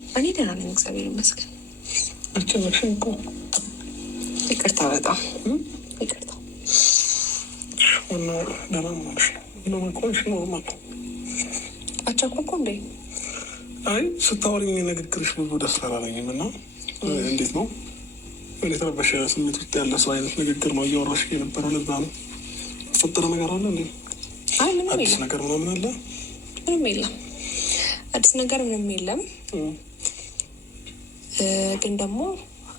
እኔ ደህና ነኝ፣ እግዚአብሔር ይመስገን። አልጨነቅሽም እኮ። ይቅርታ፣ በጣም ይቅርታ። ዋናው ደህና መሆንሽ ነው። ለመቆንሽ ኖርማል ነው። አቻኮልኩ እንዴ? አይ ስታወሪኝ ንግግርሽ ብዙ ደስ አላለኝም እና እንዴት ነው የተረበሸ ስሜት ውስጥ ያለ ሰው አይነት ንግግር ነው እያወራሽ የነበረው። ለዛ ነው። ፈጠረ ነገር አለ እንዴ? አዲስ ነገር ምናምን አለ? ምንም የለም፣ አዲስ ነገር ምንም የለም። ግን ደግሞ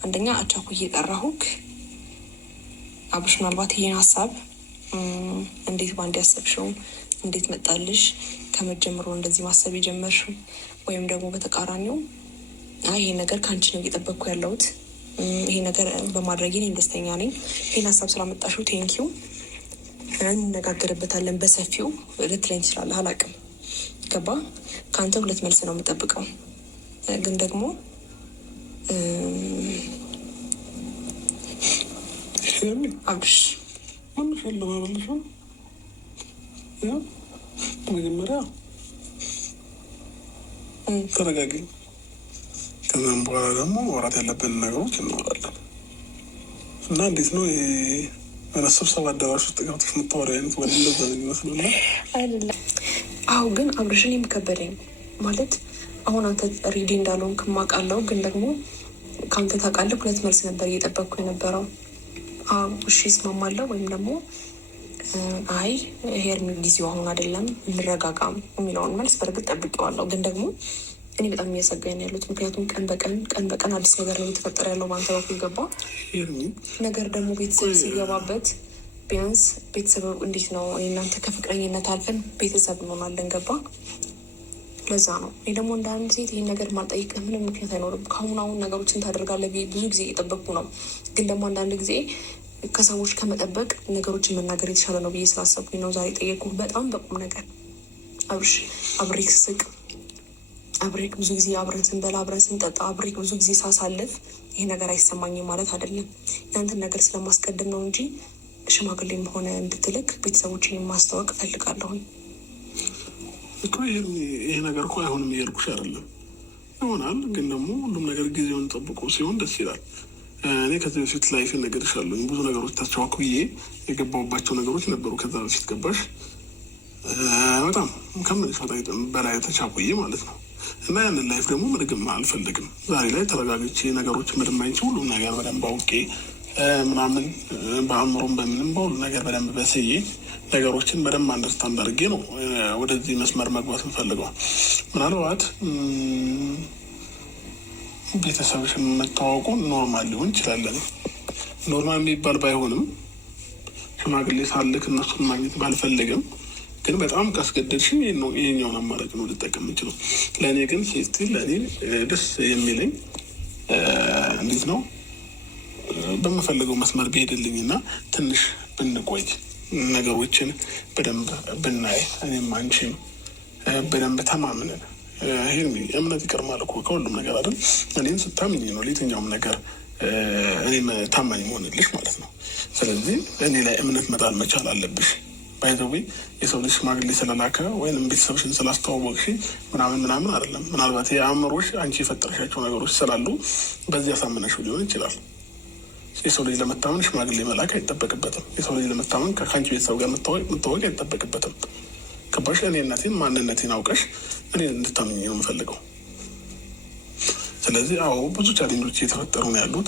አንደኛ አቻኩዬ እየጠራሁክ አብርሽ፣ ምናልባት ይሄን ሀሳብ እንዴት ባንድ ያሰብሽው? እንዴት መጣልሽ? ከመጀመሩ እንደዚህ ማሰብ የጀመርሽው? ወይም ደግሞ በተቃራኒው ይሄ ነገር ከአንቺ ነው እየጠበቅኩ ያለሁት፣ ይሄ ነገር በማድረጌ እኔም ደስተኛ ነኝ፣ ይሄን ሀሳብ ስላመጣሽው ቴንኪው፣ እንነጋገርበታለን በሰፊው ልትለኝ ትችላለህ። አላውቅም፣ ገባ? ከአንተ ሁለት መልስ ነው የምጠብቀው። ግን ደግሞ አብርሽ መጀመሪያ ተረጋጊ። ከዛም በኋላ ደግሞ ወራት ያለብን ነገሮች እናወራለን። እና እንዴት ነው ስብሰባ አዳራሽ ውስጥ ገብተሽ የምታወሪ አይነት ወደ እንደዛ ነው ይመስላል አይደለም? አዎ፣ ግን አብርሽን የምከበደኝ ማለት አሁን አንተ ሬዲ እንዳልሆንክ የማውቃለሁ። ግን ደግሞ ከአንተ ታውቃለህ፣ ሁለት መልስ ነበር እየጠበቅኩ የነበረው። እሺ እስማማለሁ፣ ወይም ደግሞ አይ ሄር ጊዜው አሁን አይደለም እንረጋጋም የሚለውን መልስ በእርግጥ ጠብቄዋለሁ። ግን ደግሞ እኔ በጣም እያሰጋኝ ያሉት ምክንያቱም ቀን በቀን አዲስ ነገር ነው እየተፈጠረ ያለው በአንተ በኩል። ገባ? ነገር ደግሞ ቤተሰብ ሲገባበት ቢያንስ ቤተሰብ እንዴት ነው እናንተ ከፍቅረኝነት አልፈን ቤተሰብ እንሆናለን። ገባ? ለዛ ነው እኔ ደግሞ እንደ አንድ ሴት ይህን ነገር ማልጠይቅህ ምንም ምክንያት አይኖርም። አሁን ነገሮችን ታደርጋለህ ብዙ ጊዜ እየጠበቅኩ ነው። ግን ደግሞ አንዳንድ ጊዜ ከሰዎች ከመጠበቅ ነገሮችን መናገር የተሻለ ነው ብዬ ስላሰብኩኝ ነው ዛሬ ጠየቅኩህ። በጣም በቁም ነገር አብርሽ፣ አብሬክ ስቅ፣ አብሬክ ብዙ ጊዜ አብረን ስንበላ አብረን ስንጠጣ አብሬክ ብዙ ጊዜ ሳሳልፍ ይሄ ነገር አይሰማኝም ማለት አይደለም። ያንተን ነገር ስለማስቀድም ነው እንጂ ሽማግሌም ሆነ እንድትልክ ቤተሰቦችን ማስታወቅ እፈልጋለሁኝ እኮ። ይሄ ነገር እኮ አይሆንም እያልኩሽ አይደለም፣ ይሆናል። ግን ደግሞ ሁሉም ነገር ጊዜውን ጠብቆ ሲሆን ደስ ይላል። እኔ ከዚህ በፊት ላይፍ እነግርሻለሁ፣ ብዙ ነገሮች ታቸዋኩዬ የገባሁባቸው ነገሮች ነበሩ። ከዛ በፊት ገባሽ በጣም ከምንሽ በላይ ተቻኩዬ ማለት ነው። እና ያንን ላይፍ ደግሞ መድገም አልፈልግም። ዛሬ ላይ ተረጋግቼ ነገሮች መድማይንች ሁሉም ነገር በደንብ አውቄ ምናምን በአእምሮም በምንም በሁሉ ነገር በደንብ በስዬ ነገሮችን በደንብ አንደርስታንድ አድርጌ ነው ወደዚህ መስመር መግባት እንፈልገው። ምናልባት ቤተሰብሽ የምታዋውቁ ኖርማል ሊሆን ይችላለን። ኖርማል የሚባል ባይሆንም ሽማግሌ ሳልክ እነሱን ማግኘት ባልፈልግም፣ ግን በጣም ካስገደድሽኝ ይሄኛውን አማራጭ ነው ልጠቀም የምችለው። ለእኔ ግን ሴፍቲ ለእኔ ደስ የሚለኝ እንዴት ነው በምፈልገው መስመር ቢሄድልኝ እና ትንሽ ብንቆይ ነገሮችን በደንብ ብናይ እኔም አንቺም በደንብ ተማምነን ይሄን እምነት ይቀርማል እኮ ከሁሉም ነገር አይደል? እኔን ስታምኝ ነው ለየትኛውም ነገር እኔም ታማኝ መሆንልሽ ማለት ነው። ስለዚህ እኔ ላይ እምነት መጣል መቻል አለብሽ። ባይዘዌ የሰው ልጅ ሽማግሌ ስለላከ ወይም ቤተሰብሽን ስላስተዋወቅሽ ምናምን አይደለም። ምናልባት የአእምሮሽ አንቺ የፈጠርሻቸው ነገሮች ስላሉ በዚህ ያሳምነሽው ሊሆን ይችላል። የሰው ልጅ ለመታመን ሽማግሌ መላክ አይጠበቅበትም። የሰው ልጅ ለመታመን ከአንቺ ቤተሰብ ጋር መታወቅ አይጠበቅበትም። ገባሽ? እኔነቴን ማንነቴን አውቀሽ እኔን እንድታምኝ ነው የምፈልገው። ስለዚህ አዎ ብዙ ቻሌንጆች እየተፈጠሩ ነው ያሉት።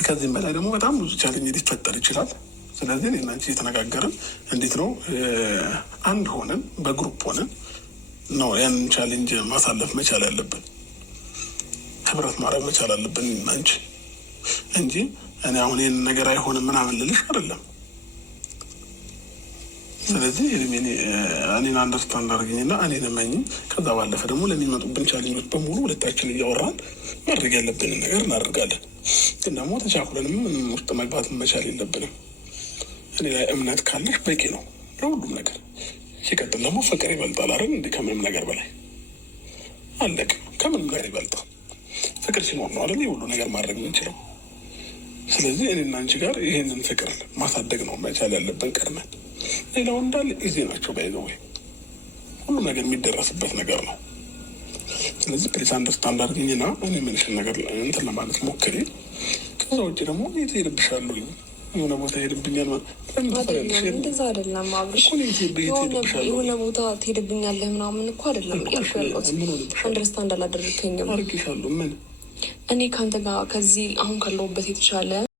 ከዚህም በላይ ደግሞ በጣም ብዙ ቻሌንጅ ሊፈጠር ይችላል። ስለዚህ እኔና አንቺ እየተነጋገርን እንዴት ነው አንድ ሆነን በግሩፕ ሆነን ነው ያንን ቻሌንጅ ማሳለፍ መቻል ያለብን። ህብረት ማድረግ መቻል አለብን አንቺ እንጂ እኔ አሁን ይህን ነገር አይሆንም ምናምን ልልሽ አይደለም። ስለዚህ እኔን አንደርስታንድ አድርገኝና እኔን እመኝ። ከዛ ባለፈ ደግሞ ለሚመጡብን ቻሌንጆች በሙሉ ሁለታችን እያወራን ማድረግ ያለብንን ነገር እናደርጋለን። ግን ደግሞ ተቻኩለንም ምንም ውስጥ መግባት መቻል የለብንም። እኔ ላይ እምነት ካለሽ በቂ ነው ለሁሉም ነገር። ሲቀጥል ደግሞ ፍቅር ይበልጣል አይደል? እንዲህ ከምንም ነገር በላይ አለቅ። ከምንም ነገር ይበልጣል ፍቅር ሲኖር ነው አይደል ሁሉ ነገር ማድረግ የምንችለው። ስለዚህ እኔና አንቺ ጋር ይሄንን ፍቅር ማሳደግ ነው መቻል ያለብን ቀድመን። ሌላው እንዳለ ጊዜ ናቸው ባይዘው ሁሉም ነገር የሚደረስበት ነገር ነው። ስለዚህ ፕሊስ አንደርስታንድ አድርገኝና እኔ የምልሽን ነገር እንትን ለማለት ሞክሬ። ከዛ ውጭ ደግሞ የት ሄድብሻለሁ? የሆነ ቦታ ሄድብኛል። እንደዛ አይደለም አብርሽ፣ የሆነ ቦታ ትሄድብኛለህ ምናምን እኮ አይደለም እያልኩ ያለሁት። አንደርስታንድ አላደረከኝም። አድርጌሻለሁ። ምን እኔ ከአንተ ጋር ከዚህ አሁን ካለሁበት የተሻለ